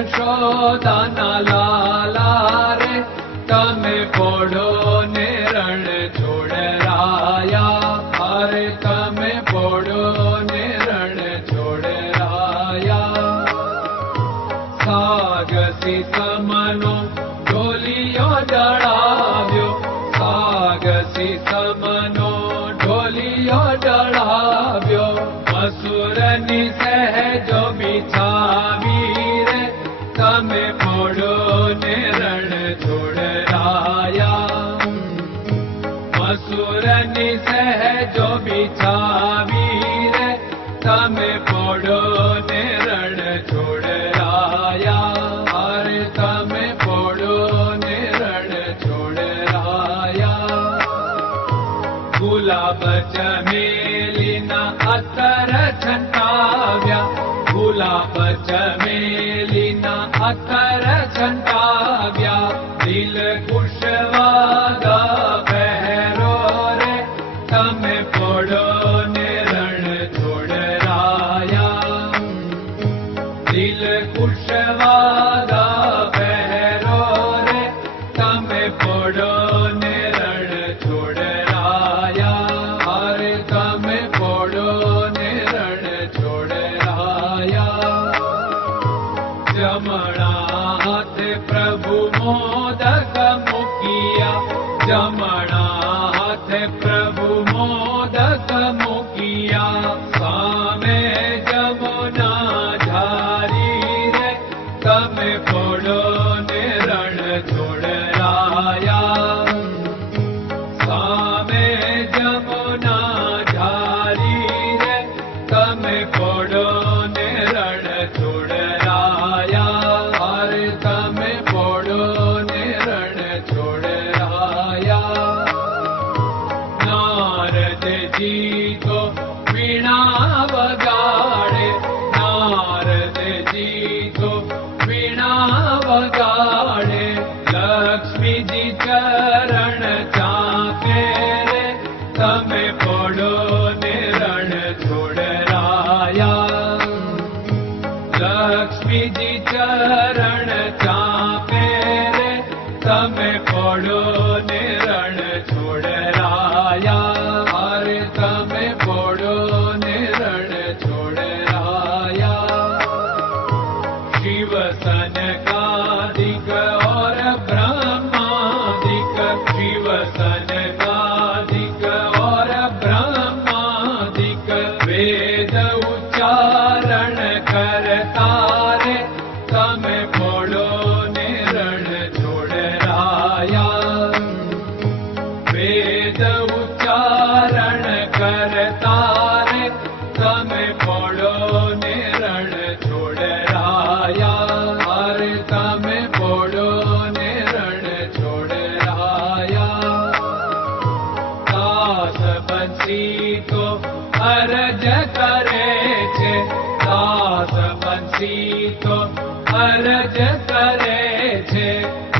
યશોદાના લાલા રે તમે પોડો ને રણ છોડરાયા. અરે તમે પોડો ને રણ છોડરાયા. સાગસી સમનો ઢોલિયો ડળાવ્યો. સાગસી સમનો ઢોલિયો ડળાવ્યો. મસૂરની સહેજો બિછાવી રે તમે પોડો ને રણ છોડરાયા. મસૂરની સહેજો બિછાવી રે તમે પોડો ને રણ છોડરાયા. અરે તમે પોડો ને રણ છોડરાયા. ગુલાબ ચમેલીના અત્તર છંટાવ્યા. ગુલાબ ચમેલીના અત્તર છંટાવ્યા. દિલ કુશવાદા પહેરો રે તમે પોડો ને રણ છોડરાયા. દિલ કુશવાદા પહેરો રે તમે પોડો ને રણ છોડરાયા. અરે તમે પોડો ને રણ છોડરાયા. જમણા હાથે પ્રભુ મોદક મૂકિયા. જમણા હાથે પ્રભુ મોદક મૂકિયા. સામે જમુના ઝારી રે તમે પોડો ને રણ છોડરાયા. સામે જમુના ઝારી રે તમે પોડો ને રણ છોડરાયા. અરે તમે પોડો ને રણ છોડરાયા. નારદજી તો વીણા વગાડે. નારદજી તો વીણા વગાડે. લક્ષ્મીજી ચરણ ચાપે રે તમે પોડો ને રણ છોડરાયા. લક્ષ્મીજી ચરણ ચાપે રે તમે પોડો ને રણ છોડરાયા. અરે તમે પોડો ને રણ છોડરાયા. શિવ સનકાદિક और ब्रह्मादिक. शिव सनकादिक और ब्रह्मादिक. वेद उच्चारण करता रे તમે પોડો ને રણ છોડરાયા. વેદ ઉચ્ચારણ કરતા રે તમે પોડો ને રણ છોડરાયા. અરે તમે પોડો ને રણ છોડરાયા. દાસ બંસી તો અરજ કરે છે. દાસ બંસી તો અરજ કરે છે.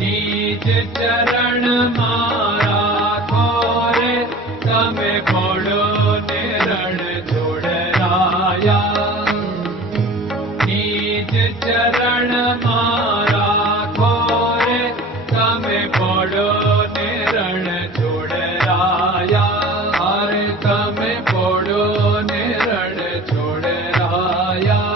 નીચ ચરણ મારા ખોરે તમે પોડો ને રણ છોડરાયા. નીચ ચરણ મારા ખોરે તમે પોડો ને રણ છોડરાયા. અરે તમે પોડો ને રણ છોડરાયા.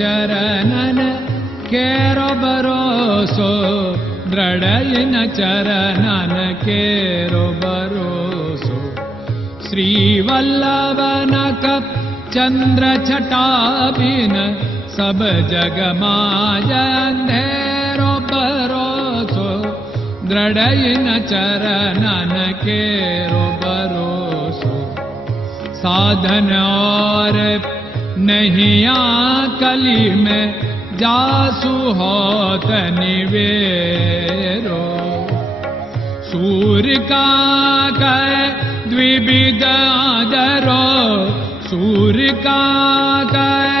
ચરણન કેરો ભરોસો. દ્રઢયન ચરણન કેરો ભરોસો. શ્રી વલ્લભન કપ ચંદ્ર છટા બિન સબ જગમાં અંધેરો ભરોસો. દ્રઢયન ચરણન કેરો ભરોસો. साधन और नहीं कली में जासु होत निवेरो। सूर्य का कह द्विविध आदरो, सूर्य का कह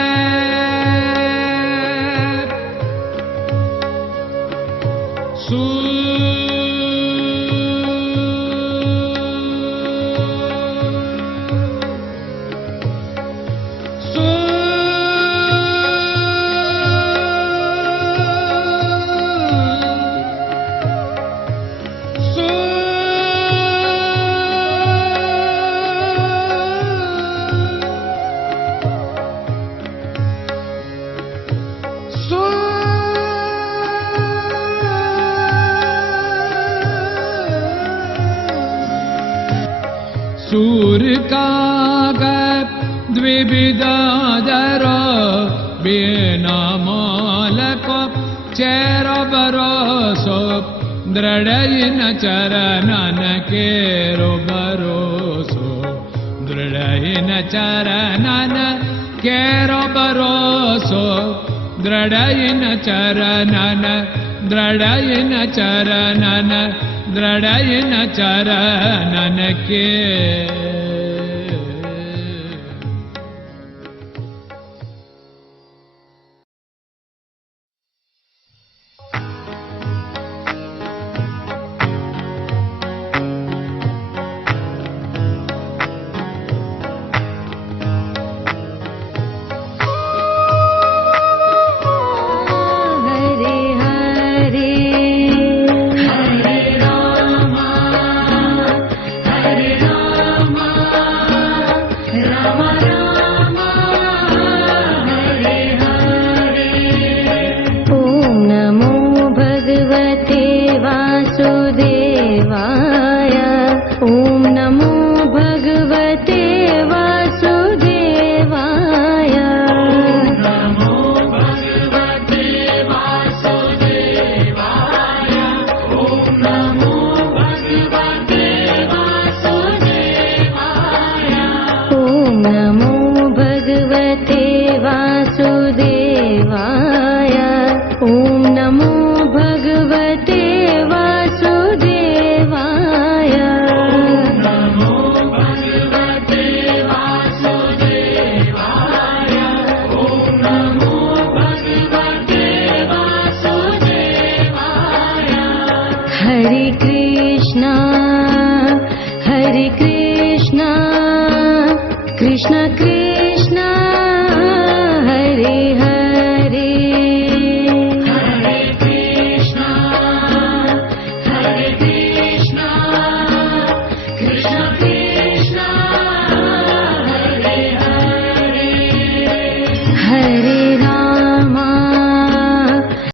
काग द्विविदादर बिना मालको चेरो भरोसो दृढ़ चरणन केरो भरोसो दृढ़ चरणन केरो भरोसो दृढ़ चरणन दृढ़ चरणन दृढ़ चरणन के